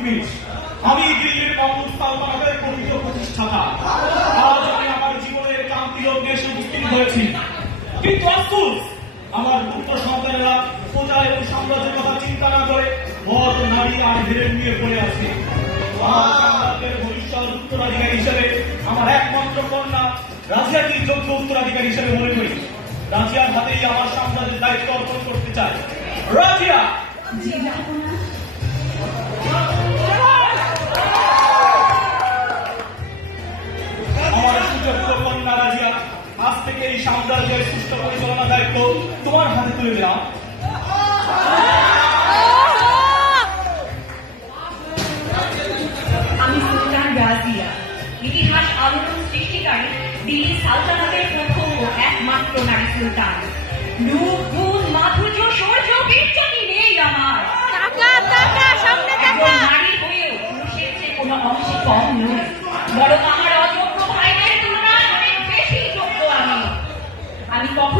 ইলতুৎমিশ আমি দিল্লির মহম্মদ সালতানাতের প্রকৃত প্রতিষ্ঠাতা। আজ আমি আমার জীবনের ক্রান্তি লগ্নে এসে উপস্থিত হয়েছি। কিন্তু আফসোস, আমার পুত্র সন্তানেরা প্রজা এবং সাম্রাজ্যের কথা চিন্তা না করে মদ, নারী আর ধীরে নিয়ে পড়ে আছে। ভবিষ্যৎ উত্তরাধিকারী হিসেবে আমার একমাত্র কন্যা রাজিয়াকে যোগ্য উত্তরাধিকারী হিসেবে মনে করি। রাজিয়ার হাতেই আমার সাম্রাজ্যের দায়িত্ব অর্পণ করতে চাই। রাজিয়া! থেকে এই সাম্রাজ্যের সুস্থ পরিচালনা দায়িত্ব তোমার হাতে তুলে দিলাম আমি সুলতান রাজিয়া ইতিহাস আলোড়ন সৃষ্টিকারী দিল্লি সালতানাতের প্রথম ও একমাত্র নারী সুলতান। রূপ গুণ মাধুর্য সৌর্য বীর্যটি নেই আমার। টাকা টাকা সামনে একজন নারী হয়েও পুরুষের চেয়ে কোনো অংশে কম নই বরং আমি কখনো